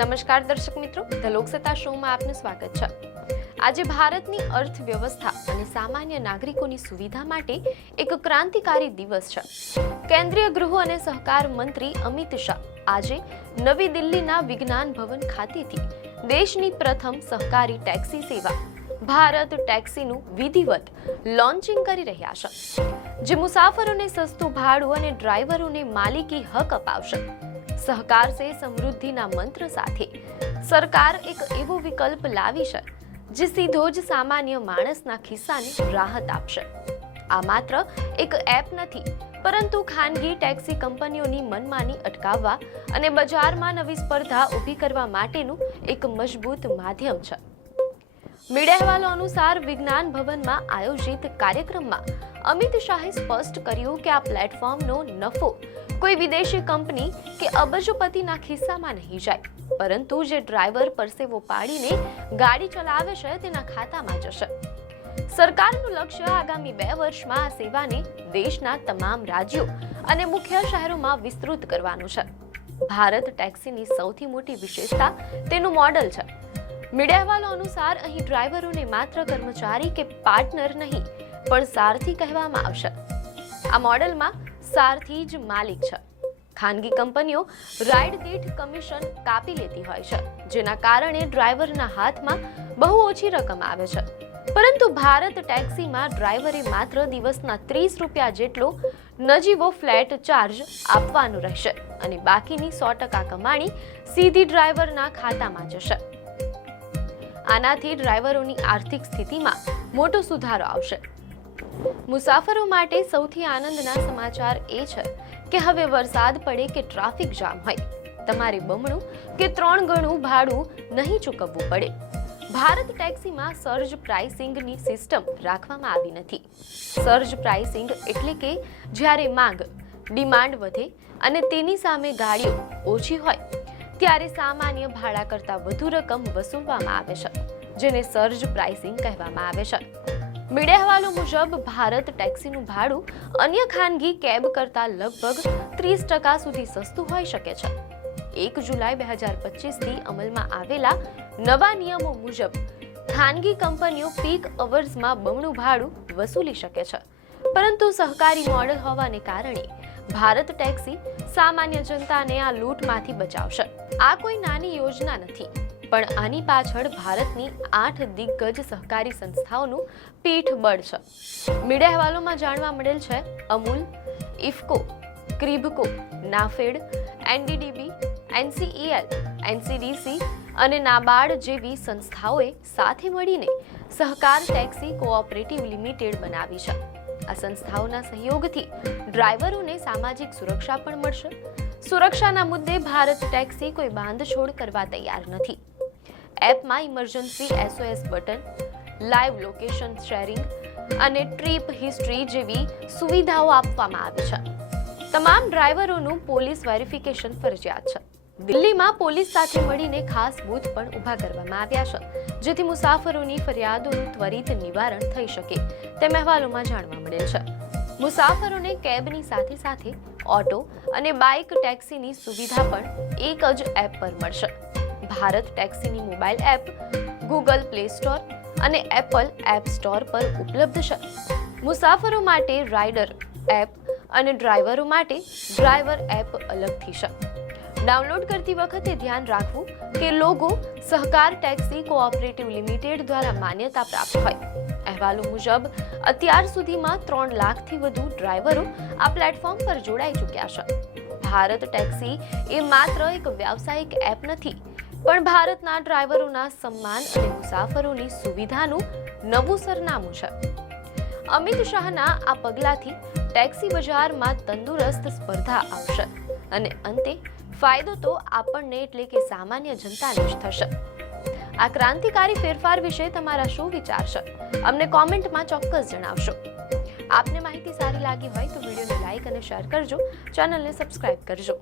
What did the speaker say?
નમસ્કાર દર્શક મિત્રો, ધ લોકસત્તા શોમાં આપનું સ્વાગત છે। આજે ભારતની અર્થવ્યવસ્થા અને સામાન્ય નાગરિકોની સુવિધા માટે એક ક્રાંતિકારી દિવસ છે। કેન્દ્રીય ગૃહ અને સહકાર મંત્રી અમિત શાહ આજે નવી દિલ્હીના વિજ્ઞાન ભવન ખાતેથી દેશની પ્રથમ સહકારી ટેક્સી સેવા ભારત ટેક્સીનું વિધિવત લોન્ચિંગ કરી રહ્યા છે, જે મુસાફરોને સસ્તું ભાડું અને ડ્રાઈવરોને માલિકી હક અપાવશે। સહકાર સે સમૃદ્ધિના મંત્ર સાથે સરકાર એક એવો વિકલ્પ લાવી છે જે સીધો જ સામાન્ય માણસના ખિસ્સાને રાહત આપશે। આ માત્ર એક એપ નથી, પરંતુ ખાનગી ટેક્સી કંપનીઓની મનમાની અટકાવવા અને બજારમાં નવી સ્પર્ધા ઊભી કરવા માટેનું એક મજબૂત માધ્યમ છે। મીડિયા અહેવાલો અનુસાર વિજ્ઞાન ભવનમાં આયોજિત કાર્યક્રમમાં અમિત શાહે સ્પષ્ટ કર્યું કે આ પ્લેટફોર્મનો નફો કોઈ વિદેશી કંપની કે અબજોપતિના ખિસ્સામાં નહીં જાય, પરંતુ જે ડ્રાઈવર પરસેવો પાડીને ગાડી ચલાવે છે તેના ખાતામાં જશે। સરકારનું લક્ષ્ય આગામી 2 વર્ષમાં આ સેવાને દેશના તમામ રાજ્યો અને મુખ્ય શહેરોમાં વિસ્તૃત કરવાનું છે। ભારત ટેક્સીની સૌથી મોટી વિશેષતા તેનું મોડલ છે। મીડિયા અહેવાલો અનુસાર અહીં ડ્રાઈવરોને માત્ર કર્મચારી કે પાર્ટનર નહીં, પણ સારથી કહેવામાં આવશે। આ મોડલમાં સારથી જ માલિક છે। ખાનગી કંપનીઓ રાઇડ દીઠ કમિશન કાપી લેતી હોય છે, જેના કારણે ડ્રાઈવરના હાથમાં બહુ ઓછી રકમ આવે છે, પરંતુ ભારત ટેક્સીમાં ડ્રાઈવરે માત્ર દિવસના 30 રૂપિયા જેટલો નજીવો ફ્લેટ ચાર્જ આપવાનું રહેશે અને બાકીની 100% કમાણી સીધી ડ્રાઈવરના ખાતામાં જશે। આનાથી ડ્રાઈવરોની આર્થિક સ્થિતિમાં મોટો સુધારો આવશે। મુસાફરો માટે સૌથી આનંદના સમાચાર એ છે કે હવે વરસાદ પડે કે ટ્રાફિક જામ હોય, તમારે બમણું કે 3 ગણું ભાડું નહીં ચૂકવવું પડે। ભારત ટેક્સીમાં સર્જ પ્રાઇસિંગની સિસ્ટમ રાખવામાં આવી નથી। સર્જ પ્રાઇસિંગ એટલે કે જ્યારે માંગ ડિમાન્ડ વધે અને તેની સામે ગાડીઓ ઓછી હોય ત્યારે સામાન્ય ભાડા કરતાં વધુ રકમ વસૂલવામાં આવે છે, જેને સર્જ પ્રાઇસિંગ કહેવામાં આવે છે। મીડિયા અહેવાલો મુજબ ભારત ટેક્સીનું ભાડું અન્ય ખાનગી કેબ કરતાં લગભગ 30% સુધી સસ્તું હોઈ શકે છે। 1 જુલાઈ 2025થી અમલમાં આવેલા નવા નિયમો મુજબ ખાનગી કંપનીઓ પીક અવર્સમાં બમણું ભાડું વસૂલી શકે છે, પરંતુ સહકારી મોડલ હોવાને કારણે ભારત ટેક્સી સામાન્ય જનતાને આ લૂંટમાંથી બચાવશે। આ કોઈ નાની યોજના નથી, પણ આની પાછળ ભારતની 8 દિગ્ગજ સહકારી સંસ્થાઓનું પીઠબળ છે। મીડિયા અહેવાલોમાં જાણવા મળેલ છે અમૂલ, ઇફકો, ક્રિબકો, નાફેડ, એનડીડીબી, એનસીઈએલ, એનસીડીસી અને નાબાર્ડ જેવી સંસ્થાઓએ સાથે મળીને સહકાર ટેક્સી કોઓપરેટિવ લિમિટેડ બનાવી છે। આ સંસ્થાઓના સહયોગથી ડ્રાઈવરોને સામાજિક સુરક્ષા પણ મળશે। સુરક્ષાના મુદ્દે ભારત ટેક્સી કોઈ બાંધછોડ કરવા તૈયાર નથી। એપમાં emergency SOS button, live location sharing અને ટ્રીપ હિસ્ટ્રી જેવી સુવિધાઓ આપવામાં આવી છે। તમામ ડ્રાઈવરોનું પોલીસ વેરિફિકેશન ફરજિયાત છે। દિલ્હીમાં પોલીસ સાથે મળીને ખાસ બૂથ પણ ઊભા કરવામાં આવ્યા છે, જેથી મુસાફરોની ફરિયાદોનું ત્વરિત નિવારણ થઈ શકે તેમ અહેવાલોમાં જાણવા મળેલ છે। મુસાફરોને કેબની સાથે સાથે ઓટો અને બાઇક ટેક્સીની સુવિધા પણ એક જ એપ પર મળશે। ભારત ટેક્સીની mobile app Google Play Store અને એપલ એપ સ્ટોર પર ઉપલબ્ધ છે। મુસાફરો માટે રાઇડર એપ અને ડ્રાઈવરો માટે ડ્રાઈવર એપ અલગથી છે। ડાઉનલોડ કરતી વખતે ધ્યાન રાખવું કે લોગો સહકાર ટેક્સી કોઓપરેટિવ લિમિટેડ દ્વારા માન્યતા પ્રાપ્ત હોય। અહેવાલો મુજબ અત્યાર સુધીમાં 3 લાખથી વધુ ડ્રાઈવરો આ પ્લેટફોર્મ પર જોડાઈ ચૂક્યા છે। ભારત ટેક્સી એ માત્ર એક વ્યાવસાયિક એપ નથી, પણ ભારતના ડ્રાઈવરોના સન્માન અને મુસાફરોની સુવિધાનું નવું સરનામું છે। અમિત શાહના આ પગલાથી ટેક્સી બજારમાં તંદુરસ્ત સ્પર્ધા આવશે અને અંતે ફાયદો તો આપણને એટલે કે સામાન્ય જનતાને જ થશે। આ ક્રાંતિકારી ફેરફાર વિશે તમારા શું વિચાર છે? અમને કોમેન્ટમાં ચોક્કસ જણાવશો। આપને માહિતી સારી લાગી હોય તો વિડીયોને લાઈક અને શેર કરજો, ચેનલને સબસ્ક્રાઇબ કરજો।